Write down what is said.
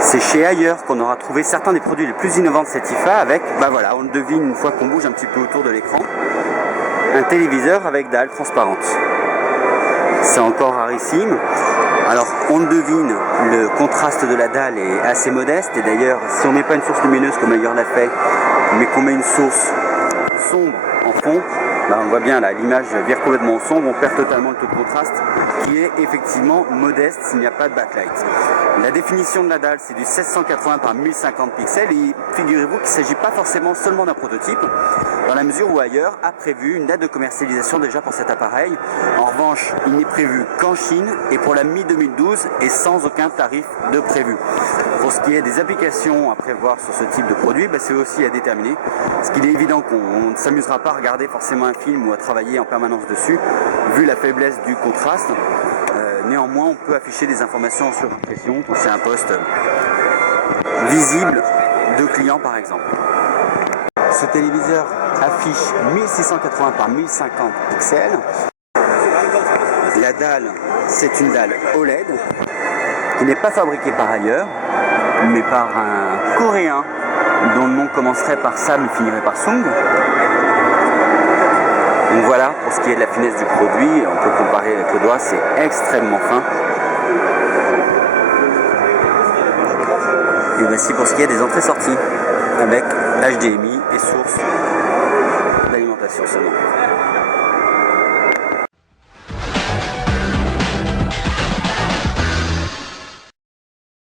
C'est chez Ailleurs qu'on aura trouvé certains des produits les plus innovants de cette IFA avec, bah voilà, on le devine une fois qu'on bouge un petit peu autour de l'écran, un téléviseur avec dalle transparente. C'est encore rarissime. Alors on le devine, le contraste de la dalle est assez modeste et d'ailleurs si on met pas une source lumineuse comme Ailleurs l'a fait, mais qu'on met une source sombre en fond, bah on voit bien là, l'image vire complètement au sombre, on perd totalement le taux de contraste qui est effectivement modeste s'il n'y a pas de backlight. La définition de la dalle c'est du 1680 par 1050 pixels et figurez-vous qu'il ne s'agit pas forcément seulement d'un prototype, dans la mesure où Ailleurs a prévu une date de commercialisation déjà pour cet appareil. En revanche, il n'est prévu qu'en Chine et pour la mi-2012 et sans aucun tarif de prévu. Pour ce qui est des applications à prévoir sur ce type de produit, bah c'est aussi à déterminer, parce qu'il est évident qu'on ne s'amusera pas à regarder forcément un film ou à travailler en permanence dessus, vu la faiblesse du contraste. Néanmoins, on peut afficher des informations en surimpression quand c'est un poste visible de client par exemple. Ce téléviseur affiche 1680 par 1050 pixels. La dalle, c'est une dalle OLED qui n'est pas fabriquée par Ailleurs, mais par un Coréen dont le nom commencerait par Sam et finirait par Sung. Donc voilà, pour ce qui est de la finesse du produit, on peut comparer avec le doigt, c'est extrêmement fin. Et voici pour ce qui est des entrées-sorties, avec HDMI et source d'alimentation seulement.